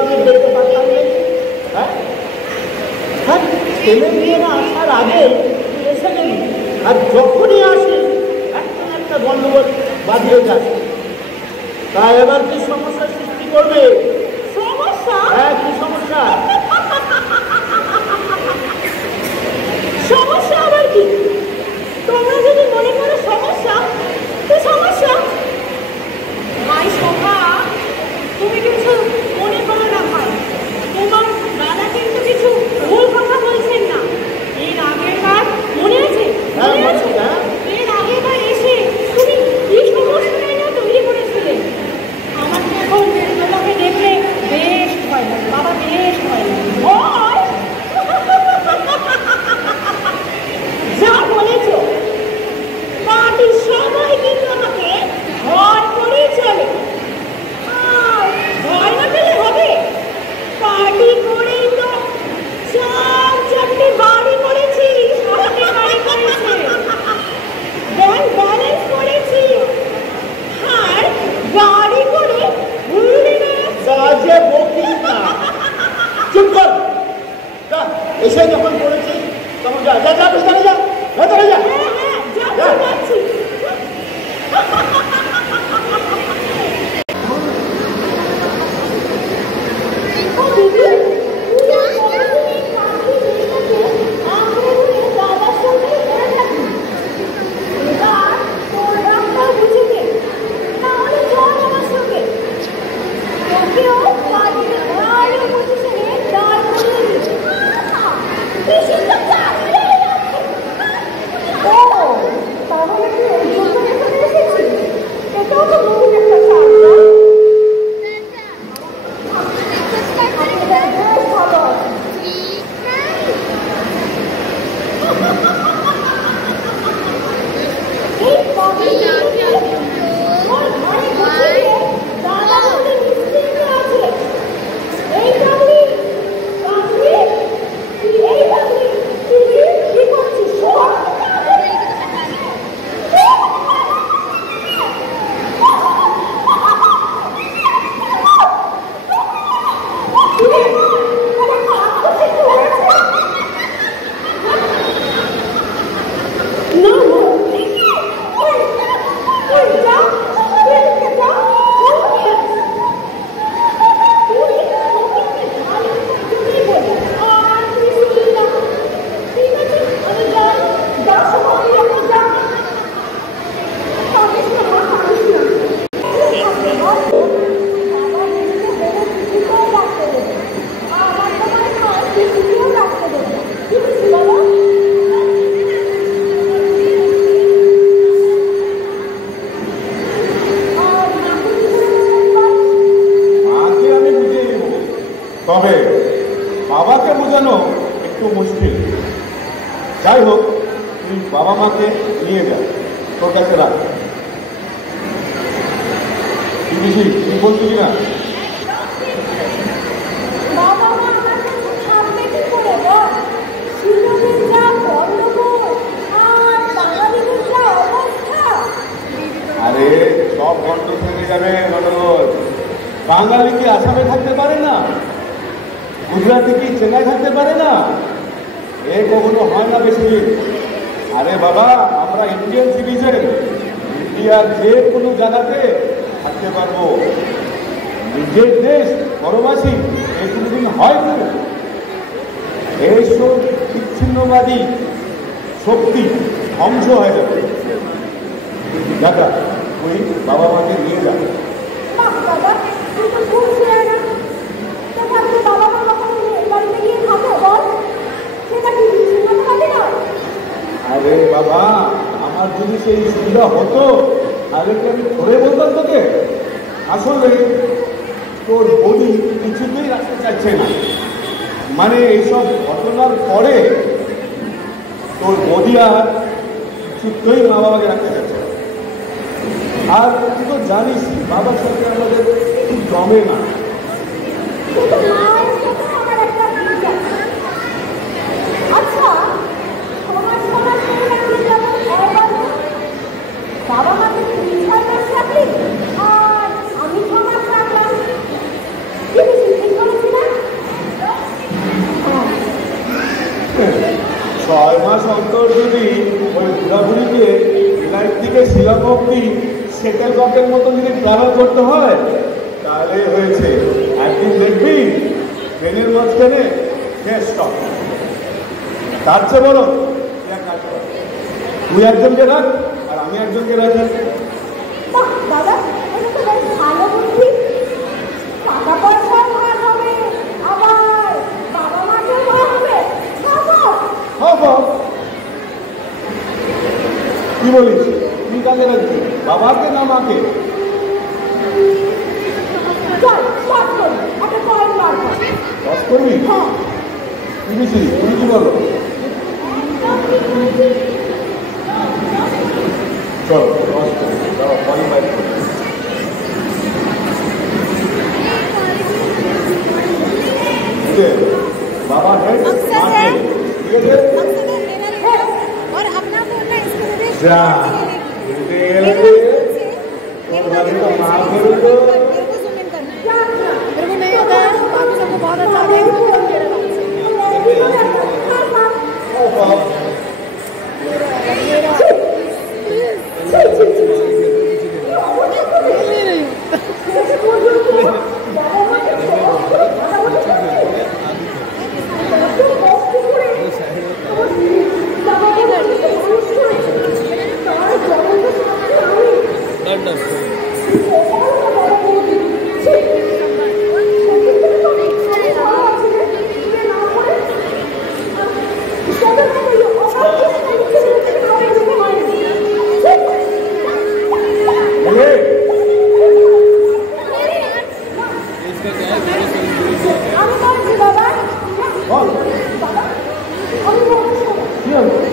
আমি দেখতে পারতাম না। হ্যাঁ হ্যাঁ, ছেলে মেয়েরা আসার আগে এসে গেলি, আর যখনই আসি একটা একটা গন্ডগোল বাঁধিয়ে যাচ্ছে। তাই এবার কি সমস্যা সৃষ্টি করবে? সমস্যা? হ্যাঁ, কি সমস্যা? সমস্যা আবার কি? তোমরা যদি মনে করো সমস্যা, তো সমস্যা। ভাই শোভা, তুমি কিছু মনে করো না ভাই। তোমার দাদা কিন্তু কিছু ভুল কথা বলছেন না। এর আগের বার মনে আছে? মনে আছে? এর আগের বার এসে তুমি কি সমস্যা না তৈরি করেছিলে। আমার এখন তোমাকে দেখলে বেশ ভয় লাগে বাবা, বেশ ভয় লাগে। যা বলেছ, পার্টির সবাই কিন্তু আমাকে ভয় করেই চলে। ভয় না পেলে হবে? পার্টি করেই তো 4-4টে বাড়ি করেছি, 7টে বাড়ি করেছে, ব্যাংক ব্যালেন্স করেছি, আর গাড়ি করে ঘুরে বাজে বকিস না, চুপ কর। এসে যখন করেছি তখন যা যা যা ভেতরে যা, ভেতরে যা। হ্যাঁ যাচ্ছি। তবে বাবাকে বোঝানো একটু মুশকিল। যাই হোক, তুই বাবা মাকে নিয়ে যা, তোর কাছে রাখ। কি বলছিস না? আরে সব গন্ড থেকে যাবে গন্ডগোল। বাঙালি কি আসামে থাকতে পারে না? গুজরাটি কি চেন্নাই থাকতে পারে না? এ কখনো হয় না বেশি দিন। আরে বাবা, আমরা ইন্ডিয়ান সিটিজেন, ইন্ডিয়ার যে কোনো জায়গাতে থাকতে পারবো। নিজের দেশ পরবাসী এ কোনোদিন হয় না। এইসব বিচ্ছিন্নবাদী শক্তি ধ্বংস হয়ে যাবে। দাদা, তুই বাবা মাকে নিয়ে যা। আরে বাবা, আমার যদি সেই সুবিধা হতো তাহলে কি আমি ধরে বলতাম তোকে? আসলে তোর বডি কিছুতেই রাখতে চাইছে না। মানে এইসব ঘটনার পরে তোর বডি আর কিছুতেই মা বাবাকে রাখতে চাইছে না। আর তুই তো জানিস বাবার সাথে আমাদের খুব জমে না। বাবা মাকে আর আমি ক্ষমা রাখলাম, মাস অন্তর যদি ওই ঘোরাঘুরিকে লাইফ থেকে শিলং অব্দি সেটেল ককের মতো যদি ট্রাভেল করতে হয় তাহলে হয়েছে। একদিন দেখবি ট্রেনের মাঝখানে গ্যাস স্টপ। তার চেয়ে বলো তুই একজনকে রাখ আর আমি একজনকে রাখি। বাহ দাদা, এটা তো বেশ ভালো বুদ্ধি। টাকা পয়সাও ভাগ হবে, আবার বাবা মাকেও ভাগ হবে। কি বলিস? তুই কাকে রাখবি, বাবাকে না মাকে? চল শর্ট করি, একটা কয়েন বার কর। টস করবি? হ্যাঁ। তুমি কি বলো? চল টস করি, দাও কয়েন বার করি। बाबा है और अपना बोलना इसको जा मेरे को नहीं होता है, बाकी सबको बहुत अच्छा Yeah.